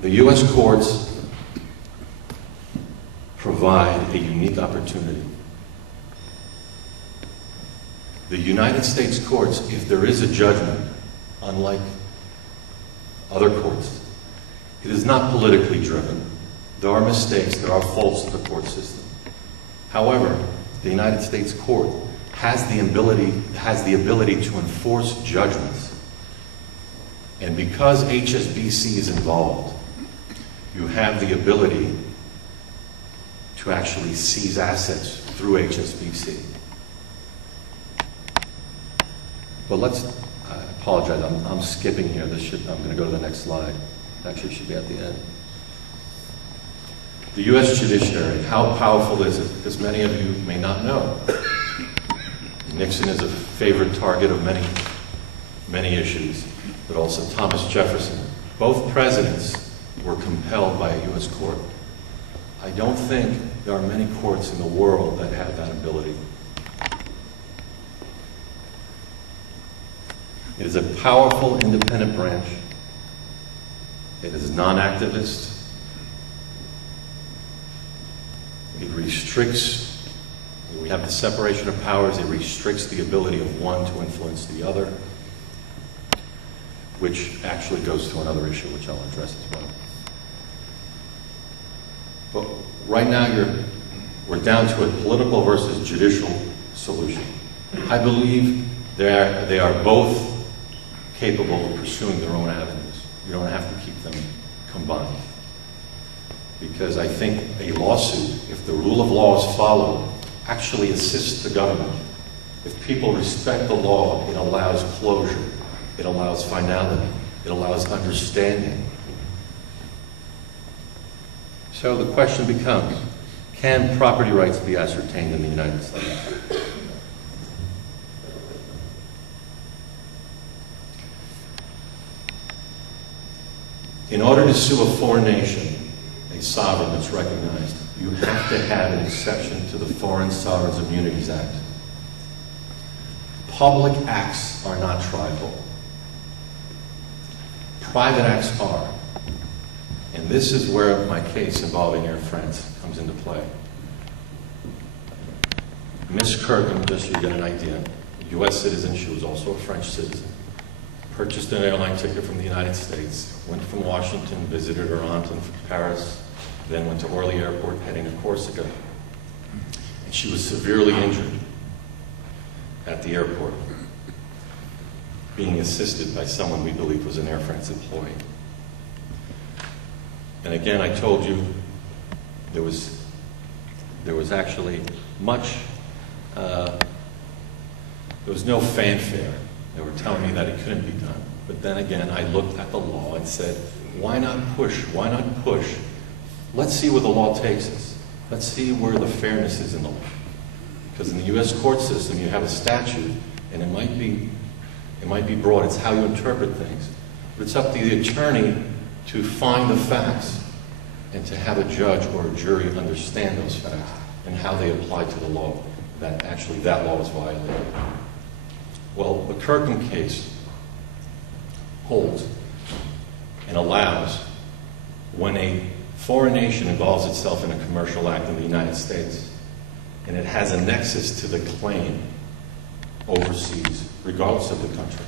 The U.S. courts provide a unique opportunity. The United States courts, if there is a judgment, unlike other courts, it is not politically driven. There are mistakes, there are faults to the court system. However, the United States court has the ability to enforce judgments. And because HSBC is involved, you have the ability to actually seize assets through HSBC. But I apologize, I'm skipping here. I'm going to go to the next slide. Actually, it should be at the end. The U.S. judiciary, how powerful is it? Because many of you may not know. Nixon is a favorite target of many issues, but also Thomas Jefferson. Both presidents were compelled by a U.S. court. I don't think there are many courts in the world that have that ability. It is a powerful, independent branch. It is non-activist. It restricts, we have the separation of powers, it restricts the ability of one to influence the other, which actually goes to another issue, which I'll address as well. But right now, we're down to a political versus judicial solution. I believe they are both capable of pursuing their own avenues. You don't have to keep them combined. Because I think a lawsuit, if the rule of law is followed, actually assists the government. If people respect the law, it allows closure, it allows finality, it allows understanding. So the question becomes, can property rights be ascertained in the United States? In order to sue a foreign nation, a sovereign that's recognized, you have to have an exception to the Foreign Sovereigns Immunities Act. Public acts are not tribal. Private acts are. And this is where my case involving Air France comes into play. Miss Kirkham, just so you get an idea, a U.S. citizen, she was also a French citizen, purchased an airline ticket from the United States, went from Washington, visited her aunt in Paris, then went to Orly Airport heading to Corsica. And she was severely injured at the airport, being assisted by someone we believe was an Air France employee. And again, I told you there was actually there was no fanfare. They were telling me that it couldn't be done. But then again, I looked at the law and said, why not push? Why not push? Let's see where the law takes us. Let's see where the fairness is in the law. Because in the U.S. court system, you have a statute, and it might be broad. It's how you interpret things. But it's up to the attorney to find the facts and to have a judge or a jury understand those facts and how they apply to the law, that actually that law is violated. Well, the Kirkham case holds and allows when a foreign nation involves itself in a commercial act in the United States and it has a nexus to the claim overseas, regardless of the country,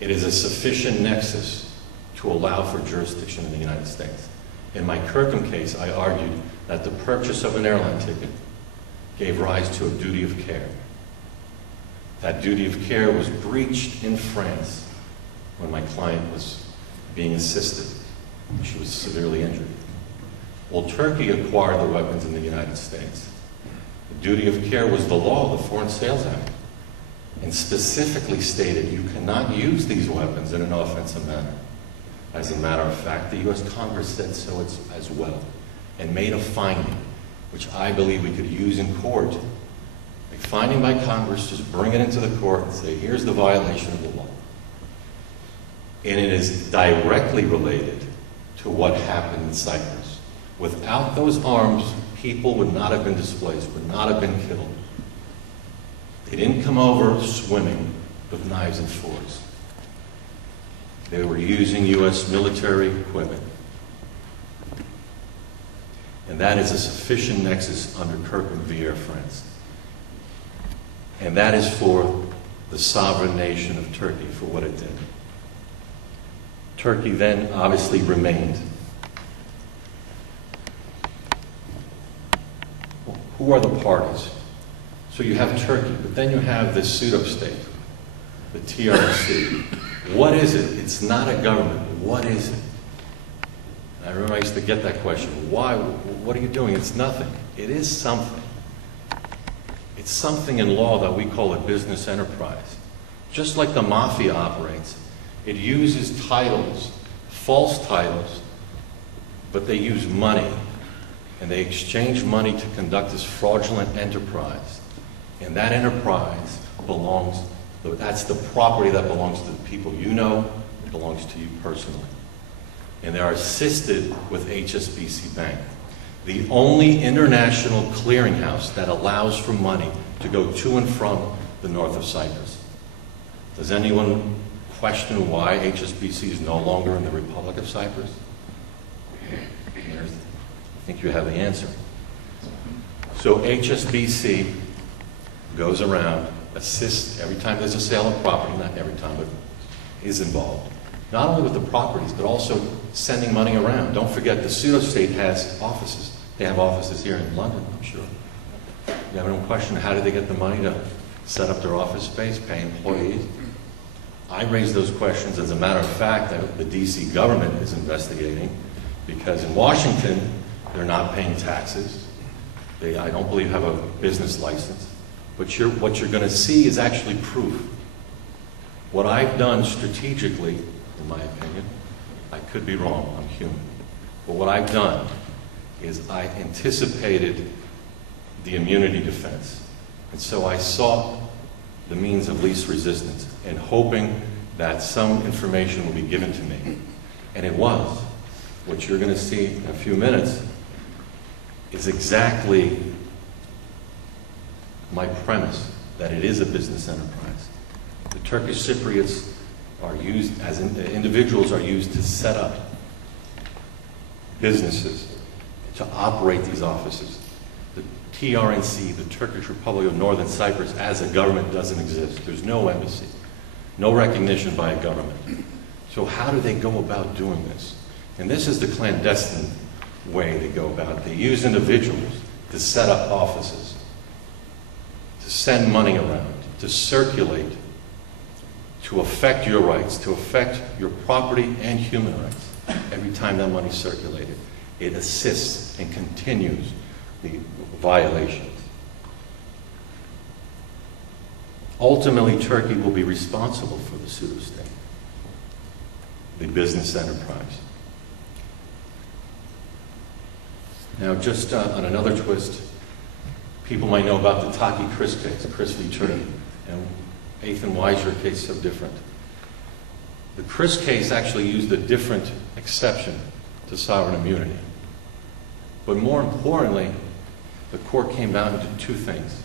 it is a sufficient nexus to allow for jurisdiction in the United States. In my Kirkham case, I argued that the purchase of an airline ticket gave rise to a duty of care. That duty of care was breached in France when my client was being assisted. She was severely injured. Well, Turkey acquired the weapons in the United States. The duty of care was the law, the Foreign Sales Act, and specifically stated you cannot use these weapons in an offensive manner. As a matter of fact, the U.S. Congress said so as well, and made a finding, which I believe we could use in court. A finding by Congress, just bring it into the court and say, here's the violation of the law. And it is directly related to what happened in Cyprus. Without those arms, people would not have been displaced, would not have been killed. They didn't come over swimming with knives and forks. They were using U.S. military equipment And that is a sufficient nexus under Kirkham v. Air France. And that is for the sovereign nation of Turkey, for what it did. Turkey then obviously remained. Who are the parties? So you have Turkey, but then you have this pseudo-state, the TRC. What is it? It's not a government. What is it? I remember I used to get that question. Why? What are you doing? It's nothing. It is something. It's something in law that we call a business enterprise. Just like the mafia operates, it uses titles, false titles, but they use money. And they exchange money to conduct this fraudulent enterprise. And that enterprise belongs, that's the property that belongs to the people you know, it belongs to you personally. And they are assisted with HSBC Bank, the only international clearinghouse that allows for money to go to and from the north of Cyprus. Does anyone question why HSBC is no longer in the Republic of Cyprus? I think you have the answer. So HSBC goes around, assists every time there's a sale of property, not every time, but is involved. Not only with the properties, but also sending money around. Don't forget, the pseudo-state has offices. They have offices here in London, I'm sure. You have no question, how did they get the money to set up their office space, pay employees? I raise those questions. As a matter of fact, the DC government is investigating, because in Washington, they're not paying taxes. They, I don't believe, have a business license. But what you're going to see is actually proof. What I've done strategically, in my opinion, I could be wrong, I'm human, but what I've done is I anticipated the immunity defense. And so I sought the means of least resistance and hoping that some information will be given to me. And it was. What you're going to see in a few minutes is exactly my premise, that it is a business enterprise. The Turkish Cypriots are used, as individuals are used to set up businesses, to operate these offices. The TRNC, the Turkish Republic of Northern Cyprus, as a government doesn't exist. There's no embassy, no recognition by a government. So how do they go about doing this? And this is the clandestine way they go about it. They use individuals to set up offices, to send money around, to circulate, to affect your rights, to affect your property and human rights. Every time that money is circulated, it assists and continues the violations. Ultimately, Turkey will be responsible for the pseudo-state, the business enterprise. Now, just on another twist, people might know about the Taki Chris case, Chris v. Turkey, and Athan, why is your case so different? The Chris case actually used a different exception to sovereign immunity. But more importantly, the court came down to two things.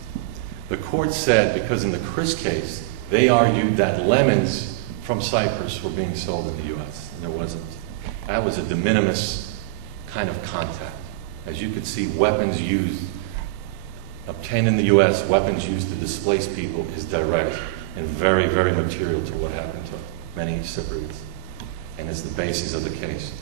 The court said, because in the Chris case, they argued that lemons from Cyprus were being sold in the U.S., and there wasn't. That was a de minimis kind of contact. As you could see, weapons used, obtained in the U.S., weapons used to displace people is direct and very, very material to what happened to many Cypriots, and is the basis of the case.